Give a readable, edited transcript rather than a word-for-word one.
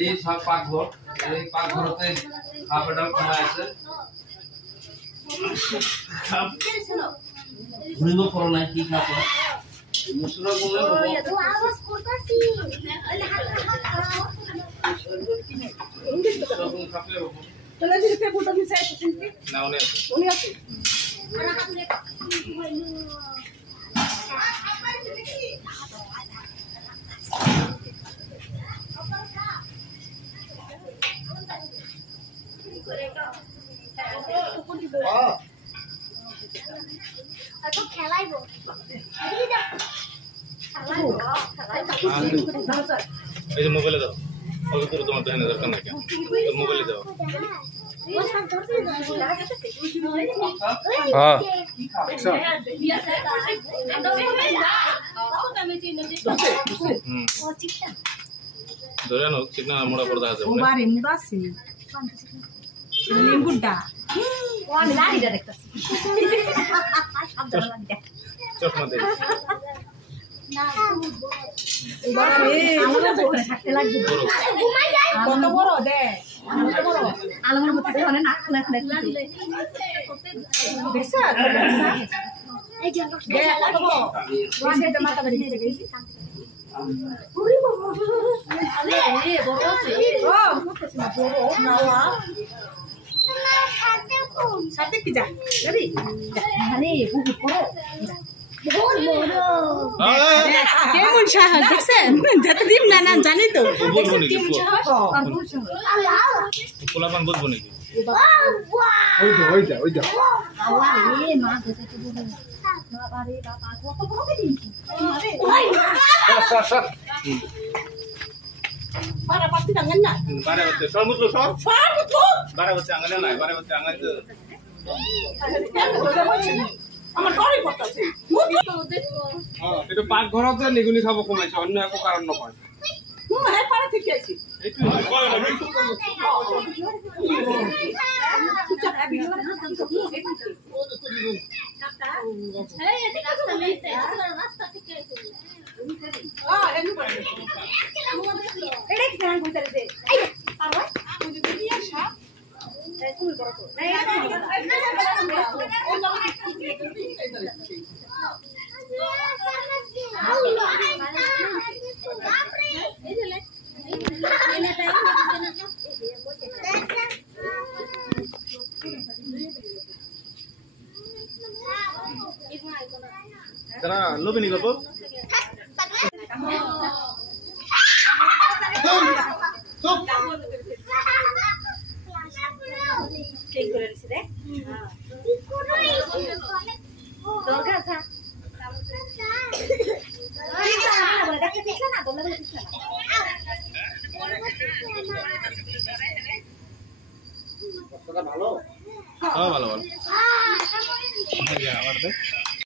এই সব পাকঘর এই পাকঘরতে খাবারটাও কমা আছে ঘুরিব করো না কি খাবো মশলা বলে আওয়াজ করতেছি চলে দিতে পুরো দিছে না উনি আছে আর হাত লে আচ্ছা খেলাইবো এই যে মোবাইলে দাও অল্প করে তোমার দেখানো দরকার নাই মোবাইলে দাও হ্যাঁ ধরে নাও চিকনা মোড়া পড়ে দেখা যাবে ওবারে মুড়া আছে লিম্বুডা ও আমি লাড়িটা দেখতাছি চশমা দে না ওবারে আমরা ওখানে থাকতে লাগবে কত বড় দে কত বড় আলমার মধ্যে ওখানে নাক না লাগলে দেখছ এই যে দে কত বড় ওখানে মাথা বেরিয়ে গেছে ওরে বাবা আরে বড় আছে ও কতছে না বড় নাওয়া সাথে কি যা রেডি আরে বুবু পড়ো বহুত বড় কেমন সাহস দেখছেন যতদিন না না জানি তো কেমন সাহস আর বুঝছো পোলাপান বুঝবো নাকি ওই যা আওয়া রে মা দেখতে তো বড় বাবা রে বাবা কত বড় দিয়েছি আরে para pasti tangan na বারে হচ্ছে সরমুদ্র সর সরমুদ্র বারে হচ্ছে আঙ্গালে নাই বারে হচ্ছে আঙ্গালে তো আমার ডরে পড়তাছে হ্যাঁ এটা পাকঘরতে নিগুনি খাবো কমাইছে অন্য এক কারণ নয় তুমি হে পারে ঠিক আছে এইটু তারা লোবিনি গল্প ঠিক করে দিছি রে দরকার আছে ভালো ভালো ভালো